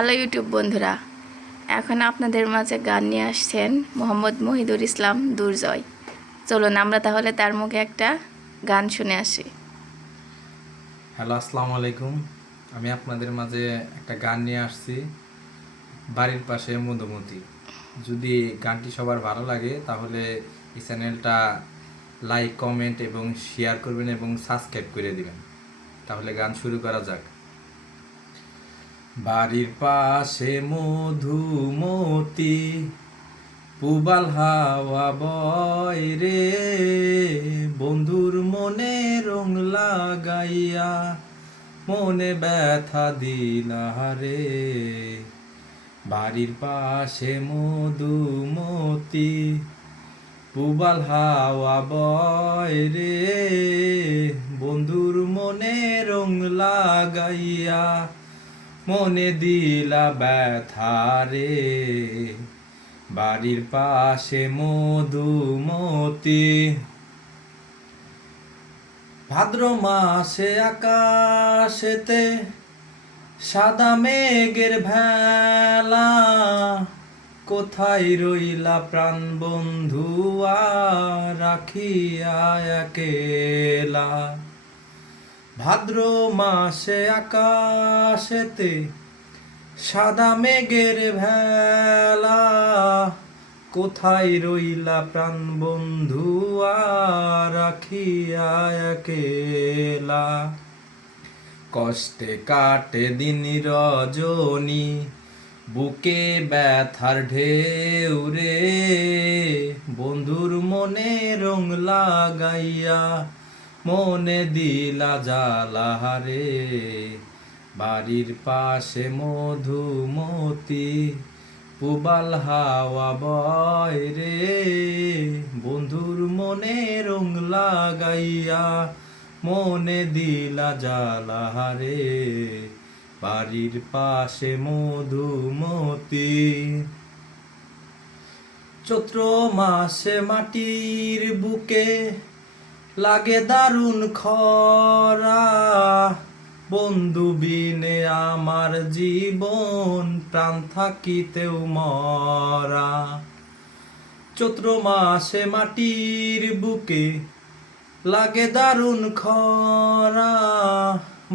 Hello YouTube বন্ধুরা, এখন আপনাদের মাঝে গান নিয়ে আসছেন মোহাম্মদ মহিদুর ইসলাম দুর্জয়। চলুন আমরা তাহলে তার মুখে একটা গান শুনে আসি। হ্যালো, আসসালামু আলাইকুম। আমি আপনাদের মাঝে একটা গান নিয়ে আসছি, বাড়ির পাশে মধুমতি। যদি গানটি সবার ভালো লাগে তাহলে এই চ্যানেলটা লাইক, কমেন্ট এবং শেয়ার করবেন এবং সাবস্ক্রাইব করে দিবেন। তাহলে গান শুরু করা যাক। বাড়ির পাশে মধুমতি, পুবাল হাওয়া বয় রে, বন্ধুর মনে রং লাগাইয়া মনে ব্যথা দিলা রে। বাড়ির পাশে মধুমতি, পুবাল হাওয়া বয় রে, বন্ধুর মনে রং লাগাইয়া মনে দিলা ব্যথা রে। বাড়ির পাশে মধুমতি, ভাদ্র মাসে আকাশেতে সাদা মেঘের ভেলা, কোথায় রইলা প্রাণ বন্ধু রাখিয়া একেলা। ভাদ্র মাসে আকাশেতে সাদা মেঘের ভেলা, কোথায় রইলা প্রাণ বন্ধু রাখিয়া একেলা। কষ্টে কাটে দিন রজনী, বুকে ব্যথার ঢেউ রে, বন্ধুর মনে রং লাগাইয়া মনে দিলা জ্বালা রে। বাড়ির পাশে মধুমতি, পুবাল হাওয়া বয় রে, বন্ধুর মনে রং লাগাইয়া মনে দিলা জ্বালা রে। বাড়ির পাশে মধুমতি, চৈত্র মাসে মাটির বুকে লাগে দারুণ খরা, বন্ধু বিনে আমার জীবন প্রাণ থাকিতেও মরা। চৈত্র মাসে মাটির বুকে লাগে দারুণ খরা,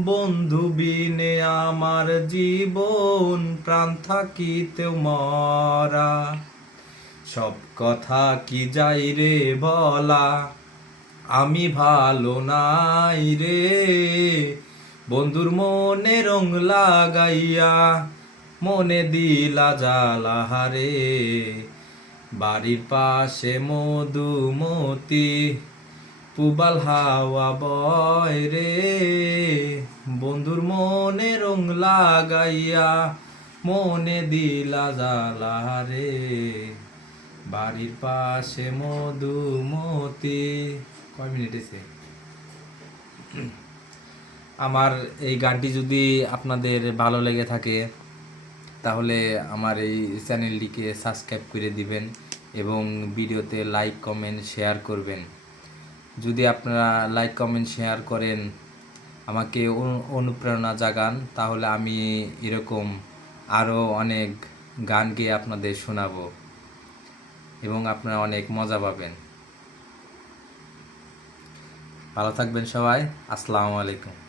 বন্ধু বিনে আমার জীবন প্রাণ থাকিতেও মরা। সব কথা কি যাই রে বলা, আমি ভালো নাই রে, বন্ধুর মনে রং লাগাইয়া মনে দিলা জ্বালা রে। বাড়ির পাশে মধুমতি, পুবাল হাওয়া বয় রে, বন্ধুর মনে রং লাগাইয়া মনে দিলা জ্বালা রে। বাড়ির পাশে মধুমতি। কয় মিনিট হয়েছে? আমার এই গানটি যদি আপনাদের ভালো লেগে থাকে তাহলে আমার এই চ্যানেলটিকে সাবস্ক্রাইব করে দিবেন এবং ভিডিওতে লাইক, কমেন্ট, শেয়ার করবেন। যদি আপনারা লাইক, কমেন্ট, শেয়ার করেন, আমাকে অনুপ্রেরণা জাগান, তাহলে আমি এরকম আরও অনেক গান গেয়ে আপনাদের শোনাবো এবং আপনারা অনেক মজা পাবেন। ভালো থাকবেন সবাই। আসসালামু আলাইকুম।